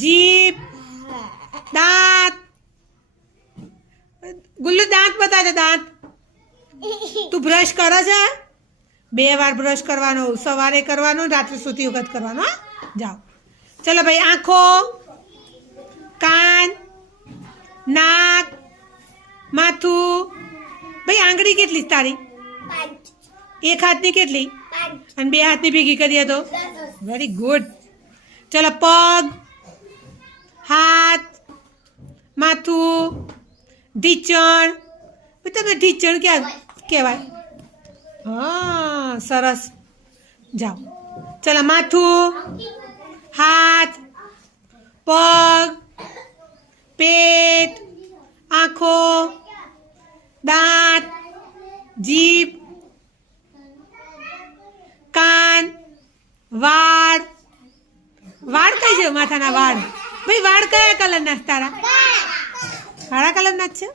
જીભ, દાંત. ગુલ્લુ દાંત બતાવે દાંત. તું બ્રશ કરે છે? 2 વાર બ્રશ કરવાનો, સવારે કરવાનો, રાત્રે સૂતી વખત કરવાનો. જાઓ. ચલો ભાઈ, આંખો, કાન, નાક, માથું. ભાઈ આંગળી કેટલી તારી? 1 હાથની કેટલી? અને 2 હાથની ભેગી કરીએ તો? Very good. ચલો, પગ, હાથ, માથું, ઢીંચણ. તમે ઢીંચણ ક્યાં કહેવાય? હા, સરસ. જાઓ. ચલો, માથું, હાથ, પગ, પેટ, આંખો, દાંત, જીભ, કાન, વાળ. વાળ કઈ છે? માથાના વાળ. ભાઈ વાળ કયા કલરના છે તારા? કાળા કલરના જ છે.